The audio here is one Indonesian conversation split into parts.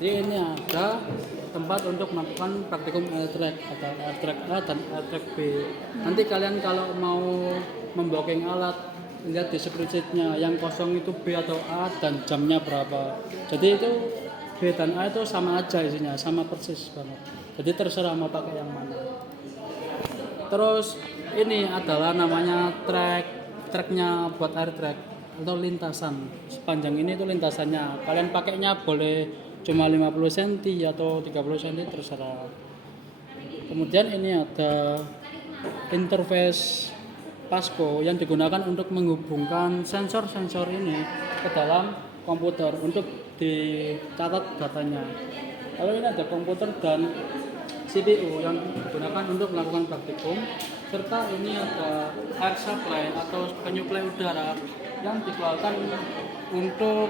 Jadi ini ada tempat untuk melakukan praktikum airtrack, ada airtrack A dan airtrack B. Nanti kalian kalau mau membooking alat, lihat di spreadsheet-nya yang kosong itu B atau A dan jamnya berapa. Jadi itu B dan A itu sama aja isinya, sama persis banget. Jadi terserah mau pakai yang mana. Terus ini adalah namanya tracknya buat airtrack atau lintasan. Sepanjang ini itu lintasannya. Kalian pakainya boleh cuma 50 cm atau 30 cm terserah. Kemudian ini ada interface Pasco yang digunakan untuk menghubungkan sensor-sensor ini ke dalam komputer untuk dicatat datanya. Lalu ini ada komputer dan CPU yang digunakan untuk melakukan praktikum, serta ini ada air supply atau penyuplai udara yang dikeluarkan untuk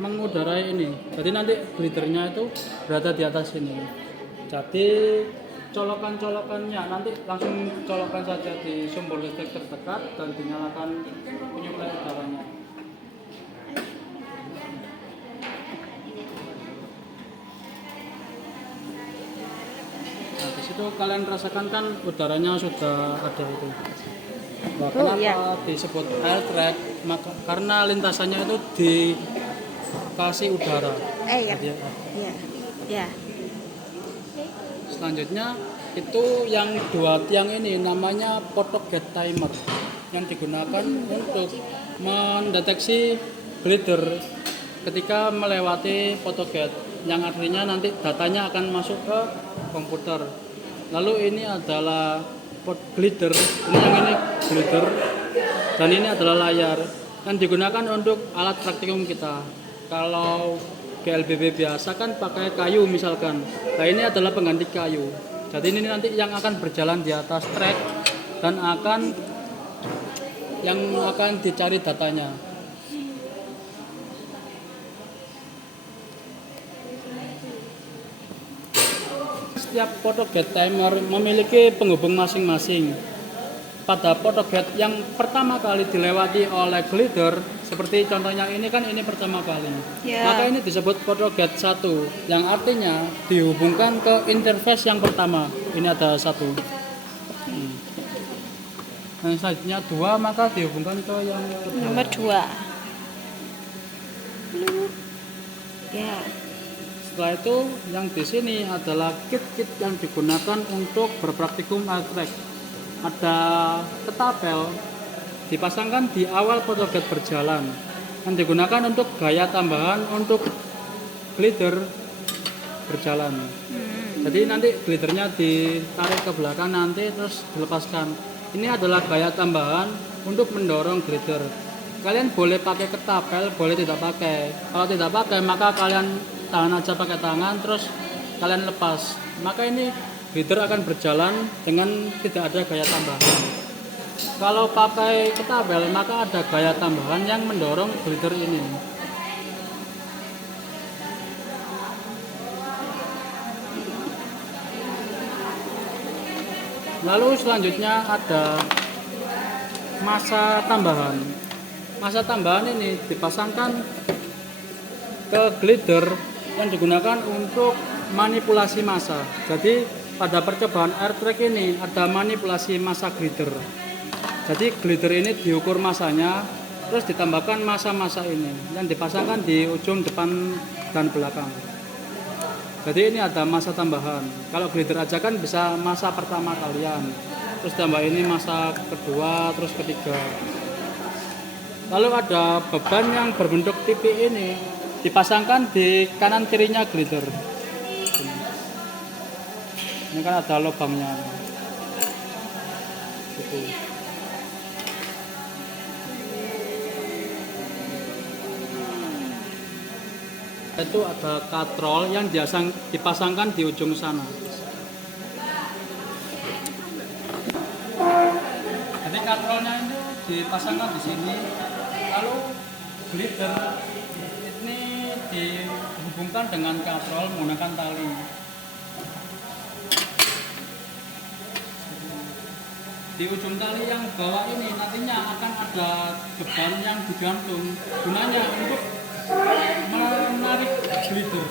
mengudarai ini. Jadi nanti glidernya itu berada di atas ini. Jadi colokan-colokannya nanti langsung colokan saja di sumber listrik terdekat dan dinyalakan penyuplai udaranya. Nah, di situ kalian rasakan kan udaranya sudah ada itu. Nah, kenapa disebut airtrack? Karena lintasannya itu dikasih udara. Ya. Selanjutnya itu yang dua tiang ini namanya photogate timer yang digunakan untuk mendeteksi glider ketika melewati photogate, yang artinya nanti datanya akan masuk ke komputer. Lalu ini adalah glider, ini glider, dan ini adalah layar yang digunakan untuk alat praktikum kita. Kalau GLBB biasa kan pakai kayu misalkan, nah ini adalah pengganti kayu. Jadi ini nanti yang akan berjalan di atas trek dan akan dicari datanya. Setiap photogate timer memiliki penghubung masing-masing. Pada photogate yang pertama kali dilewati oleh glider, seperti contohnya ini kan ini pertama kali. Maka ini disebut photogate 1, yang artinya dihubungkan ke interface yang pertama. Ini ada 1. Nah, selanjutnya 2 maka dihubungkan ke yang Nomor 2. Ya. Setelah itu yang di sini adalah kit-kit yang digunakan untuk berpraktikum airtrack. Ada ketapel dipasangkan di awal photogate berjalan yang digunakan untuk gaya tambahan untuk glider berjalan. Jadi nanti glidernya ditarik ke belakang nanti terus dilepaskan. Ini adalah gaya tambahan untuk mendorong glider. Kalian boleh pakai ketapel, boleh tidak pakai. Kalau tidak pakai maka kalian tahan aja pakai tangan terus kalian lepas. Maka ini glider akan berjalan dengan tidak ada gaya tambahan. Kalau pakai ketapel maka ada gaya tambahan yang mendorong glider ini. Lalu selanjutnya ada masa tambahan. Masa tambahan ini dipasangkan ke glider yang digunakan untuk manipulasi massa. Jadi pada percobaan airtrack ini ada manipulasi massa glider. Jadi glider ini diukur massanya, terus ditambahkan massa-massa ini yang dipasangkan di ujung depan dan belakang. Jadi ini ada massa tambahan. Kalau glider aja kan bisa massa pertama kalian, terus tambah ini massa kedua, terus ketiga. Lalu ada beban yang berbentuk tipi ini dipasangkan di kanan kirinya glider. Ini kan ada lubangnya. Gitu. Itu ada katrol yang dipasangkan di ujung sana. Jadi katrolnya itu dipasangkan di sini. Lalu glider ini dihubungkan dengan katrol menggunakan tali. Di ujung tali yang bawah ini nantinya akan ada beban yang digantung, gunanya untuk menarik glider.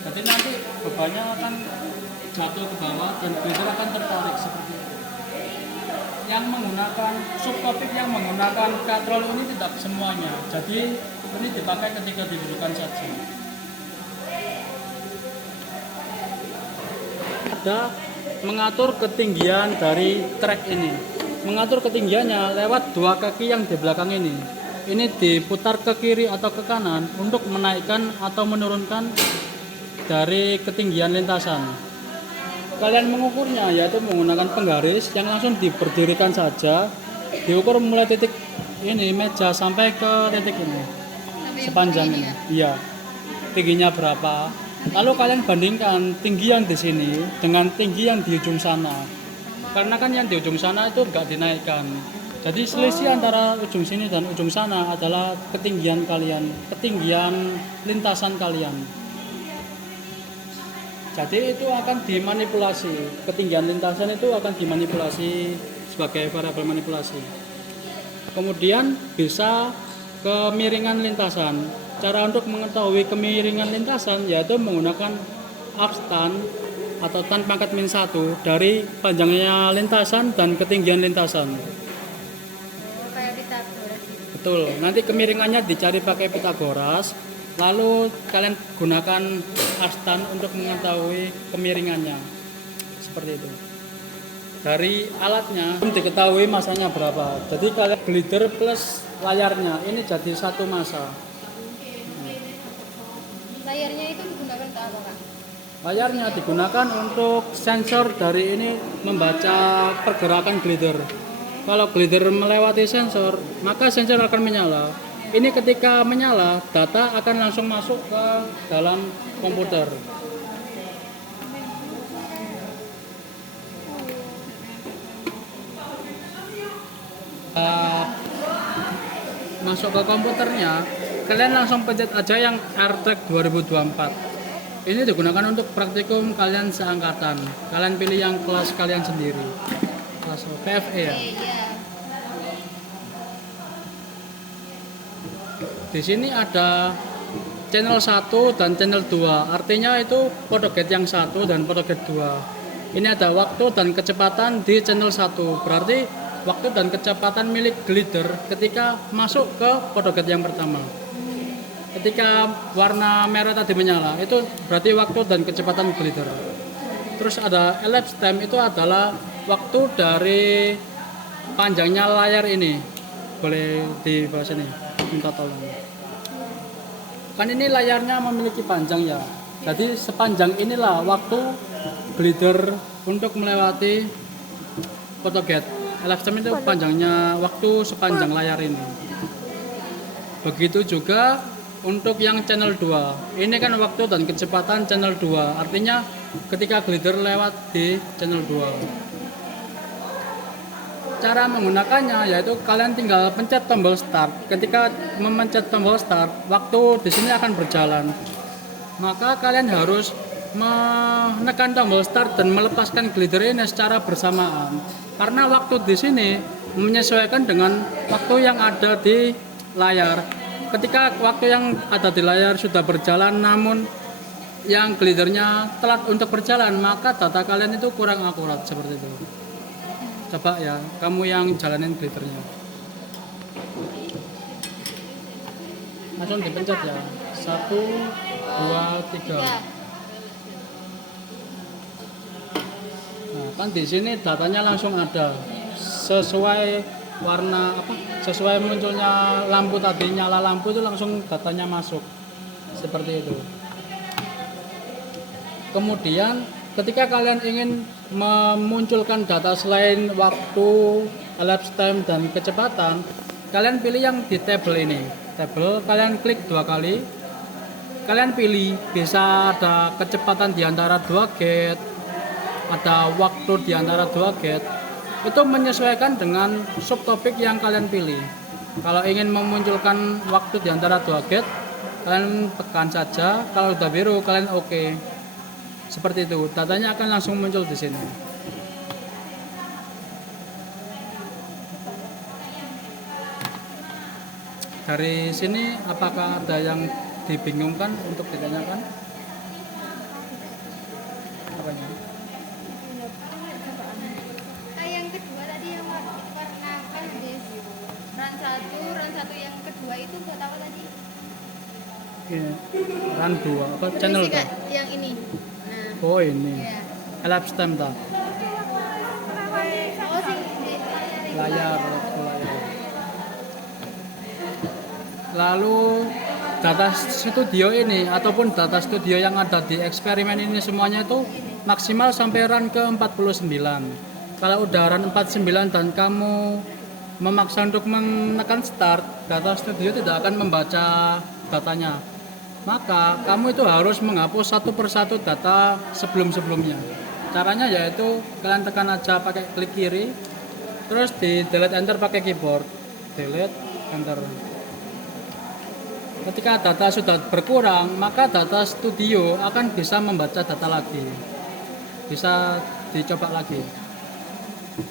Jadi nanti bebannya akan jatuh ke bawah dan glider akan tertarik seperti itu. Yang menggunakan subtopik yang menggunakan katrol ini tidak semuanya. Jadi ini dipakai ketika dibutuhkan saja. Ada mengatur ketinggian dari trek ini. Mengatur ketinggiannya lewat dua kaki yang di belakang ini. Ini diputar ke kiri atau ke kanan untuk menaikkan atau menurunkan dari ketinggian lintasan. Kalian mengukurnya yaitu menggunakan penggaris yang langsung diberdirikan saja. Diukur mulai titik ini meja sampai ke titik ini. Sepanjang ini. Iya. Tingginya berapa? Lalu kalian bandingkan tinggi yang di sini dengan tinggi yang di ujung sana. Karena kan yang di ujung sana itu enggak dinaikkan. Jadi selisih antara ujung sini dan ujung sana adalah ketinggian kalian, ketinggian lintasan kalian. Jadi itu akan dimanipulasi, ketinggian lintasan itu akan dimanipulasi sebagai variabel manipulasi. Kemudian bisa kemiringan lintasan. Cara untuk mengetahui kemiringan lintasan yaitu menggunakan abstan atau tan pangkat min 1 dari panjangnya lintasan dan ketinggian lintasan. Kayak Pythagoras. Betul, nanti kemiringannya dicari pakai Pythagoras. Lalu kalian gunakan abstan untuk mengetahui kemiringannya. Seperti itu. Dari alatnya diketahui masanya berapa. Jadi kalian glider plus layarnya ini jadi satu massa. Layarnya itu digunakan untuk apa, Kak? Layarnya digunakan untuk sensor dari ini membaca pergerakan glider. Kalau glider melewati sensor, maka sensor akan menyala. Ini ketika menyala, data akan langsung masuk ke dalam komputer. Masuk ke komputernya, kalian langsung pencet aja yang AirTrack 2024. Ini digunakan untuk praktikum kalian seangkatan. Kalian pilih yang kelas kalian sendiri. Kelas PFE ya. Iya. Di sini ada channel 1 dan channel 2. Artinya itu photogate yang 1 dan photogate 2. Ini ada waktu dan kecepatan di channel 1. Berarti waktu dan kecepatan milik glider ketika masuk ke photogate yang pertama. Ketika warna merah tadi menyala, itu berarti waktu dan kecepatan glider. Terus ada elapsed time, itu adalah waktu dari panjangnya layar ini. Boleh dibahas ini, minta tolong. Kan ini layarnya memiliki panjang ya. Jadi sepanjang inilah waktu glider untuk melewati photogate. Elapsed time itu panjangnya waktu sepanjang layar ini. Begitu juga untuk yang channel 2. Ini kan waktu dan kecepatan channel 2. Artinya ketika glider lewat di channel 2. Cara menggunakannya yaitu kalian tinggal pencet tombol start. Ketika memencet tombol start, waktu di sini akan berjalan. Maka kalian harus menekan tombol start dan melepaskan glider ini secara bersamaan. Karena waktu di sini menyesuaikan dengan waktu yang ada di layar. Ketika waktu yang ada di layar sudah berjalan namun yang glidernya telat untuk berjalan, maka data kalian itu kurang akurat seperti itu. Coba ya, kamu yang jalanin glidernya. Langsung dipencet ya. 1, 2, 3. Nah, kan di sini datanya langsung ada sesuai warna apa? Sesuai munculnya lampu tadi, nyala lampu itu langsung datanya masuk. Seperti itu. Kemudian ketika kalian ingin memunculkan data selain waktu, elapsed time dan kecepatan, kalian pilih yang di tabel ini. Tabel kalian klik 2 kali. Kalian pilih bisa ada kecepatan di antara 2 gate, ada waktu di antara 2 gate. Itu menyesuaikan dengan subtopik yang kalian pilih. Kalau ingin memunculkan waktu di antara 2 gate, kalian tekan saja. Kalau udah biru kalian oke. Seperti itu, datanya akan langsung muncul di sini. Dari sini apakah ada yang dibingungkan untuk ditanyakan? Apanya? Yang kedua tadi yang warna kan di run 1 yang kedua itu buat apa tadi? Iya. Run 2 apa channel Ini sih, ta? Kak, yang ini. Nah, Oh ini. ya. Elap stem ta? Oh sih di Layar. Lalu data studio ini ataupun data studio yang ada di eksperimen ini semuanya itu maksimal sampai run ke 49. Kalau udah run 49 dan kamu memaksa untuk menekan start, data studio tidak akan membaca datanya. Maka kamu itu harus menghapus satu persatu data sebelum-sebelumnya. Caranya yaitu kalian tekan aja pakai klik kiri, terus di delete enter pakai keyboard, delete enter. Ketika data sudah berkurang, maka data studio akan bisa membaca data lagi. Bisa dicoba lagi. 1,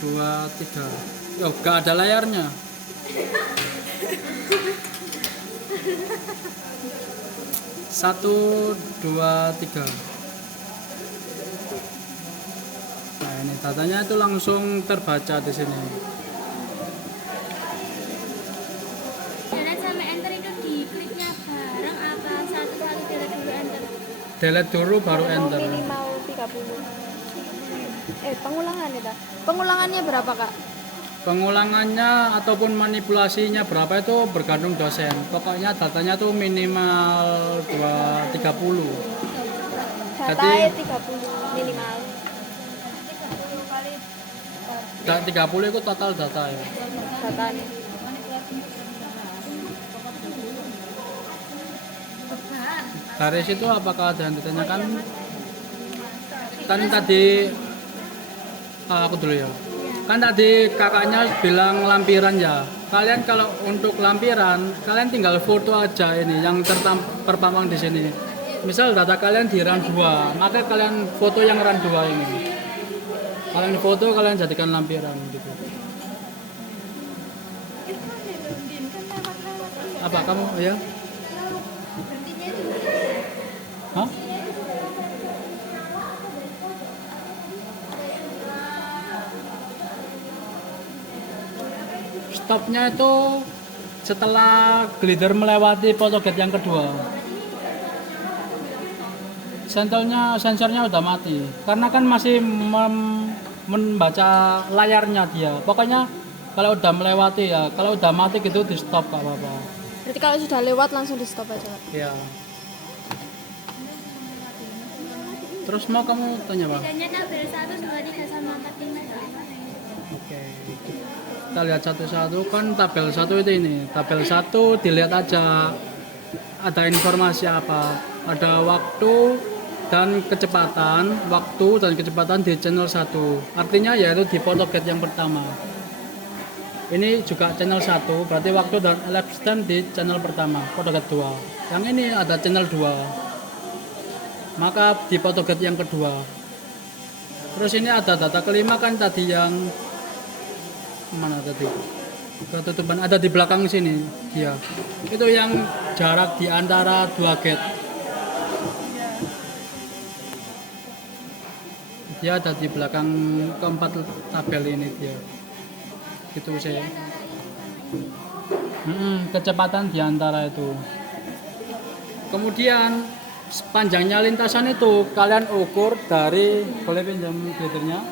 2, 3. Oh, gak ada layarnya. 1, 2, 3. Nah, ini datanya itu langsung terbaca di sini. delete sama enter itu dikliknya bareng apa satu kali delete dulu enter? Delete dulu baru enter. Minimal 30. Pengulangannya dah. Pengulangannya berapa, Kak? Pengulangannya ataupun manipulasinya berapa itu bergantung dosen. Pokoknya datanya tuh minimal 30. Datanya 30 minimal. 30 kali 30 itu total data ya. datanya. Dari situ apakah ada yang ditanyakan? Kan tadi aku dulu ya. Kan tadi kakaknya bilang lampiran ya. Kalian kalau untuk lampiran, kalian tinggal foto aja ini yang terpampang di sini. Misal data kalian di run 2, maka kalian foto yang run 2 ini. Kalian foto, kalian jadikan lampiran gitu. Apa kamu ya? Hah? Stopnya itu setelah glider melewati photogate yang kedua. Sensornya udah mati karena kan masih membaca layarnya dia. Pokoknya kalau udah melewati ya, kalau udah mati gitu di stop gak apa-apa. Berarti kalau sudah lewat langsung di stop aja, Kak? Ya. Terus mau kamu tanya apa? Bedanya tabel 1, 2, 3 sama 4, 5. Oke. Kita lihat satu-satu kan tabel 1 itu ini. Tabel 1 dilihat aja ada informasi apa. Ada waktu dan kecepatan, di channel 1. Artinya yaitu di photogate yang pertama. Ini juga channel 1, berarti waktu dan elapsed time di channel pertama, photogate 2. Yang ini ada channel 2. Maka di photogate yang kedua. Terus ini ada data kelima kan tadi yang mana tadi? Ketutupan ada di belakang sini dia. Itu yang jarak di antara dua gate. Dia ada di belakang keempat tabel ini dia. Itu saya. Kecepatan di antara itu. Kemudian panjangnya lintasan itu kalian ukur dari, boleh pinjam glidernya?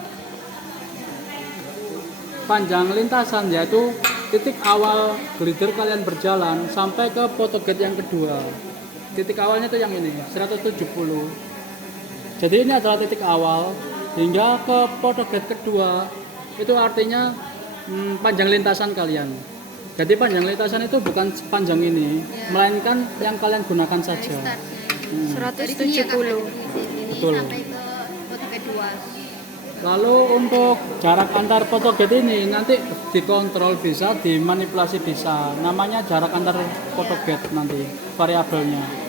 Panjang lintasan yaitu titik awal glider kalian berjalan sampai ke photogate yang kedua. Titik awalnya itu yang ini 170. Jadi ini adalah titik awal hingga ke photogate kedua. Itu artinya panjang lintasan kalian. Jadi panjang lintasan itu bukan panjang ini, melainkan yang kalian gunakan saja. 170. Betul. Sampai ke photogate 2. Lalu untuk jarak antar photogate ini nanti dikontrol bisa, dimanipulasi bisa. Namanya jarak antar photogate nanti variabelnya.